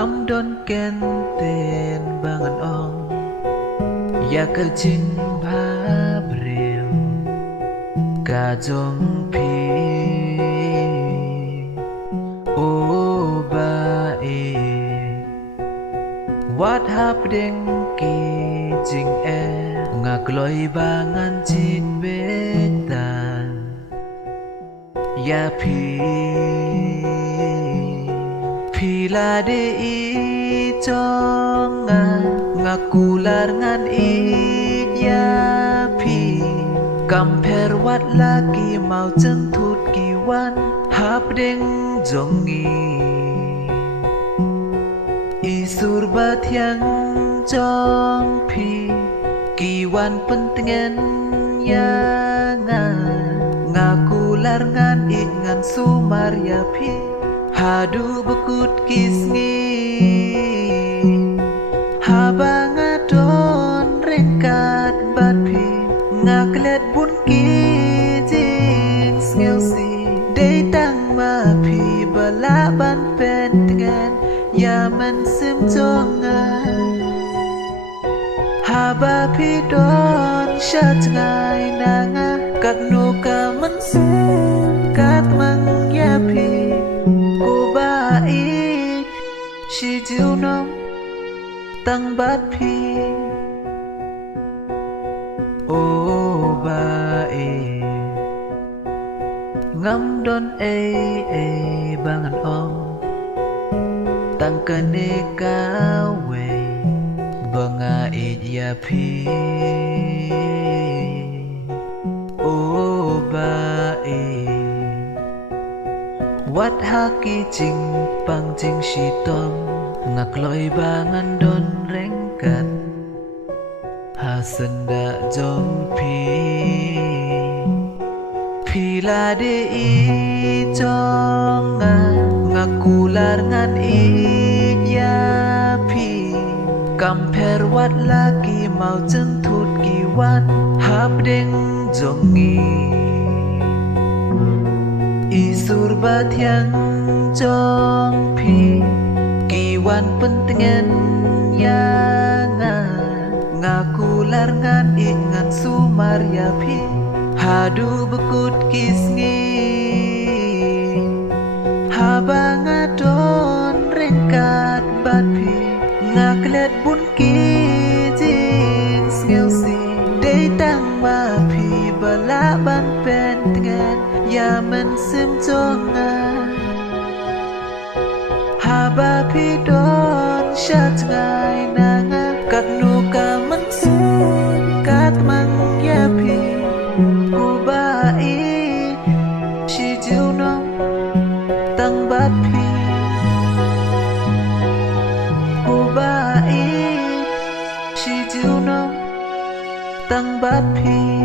ngắm đón kén tên bangan ong ya kerjin babril kajong pi o bae wat hap deng ki jing e ngakloi bangan jin betan ya Pila de I jonga ngakular ngan I ya pi kamper wat lagi mau jentut kiwan hap deng jongi isur yang jong pi kiwan pentengen ya ngakular ngan I ngan sumar ya pi hadu bekut kisngi haba ngadon rengkat batpi ngaklet bun kijing sngelsi day tang ma pi balaban pentengan yaman sim jongan haba pi don shat ngai nanga kat nuka mensim kat mang ya pi She do know tang bat pi o ba e ngam don e bangan ong tang kane ka we banga e ya pi o ba e wat haki jing pang jing shitom ngakloi bangan don rengkat hasenda jong pila de I jonga ngakular ngan I ya pi kamper wat lagi mau jentut kiwan hap deng jongi isur yang jong pi kiwan pentengen ya ngakular ngan I ngan sumar ya pi hadu bekut kisngi haba ngadon rengkat bat pi ngaklet bun kijing sngelsi day tang ma pi balaban pentengan yaman sim jongan haba pi don shat ngai nanga kat nuka mensim kat mang ya pi uba I shi jiu no tang bat pi uba I shi jiu no tang bat pi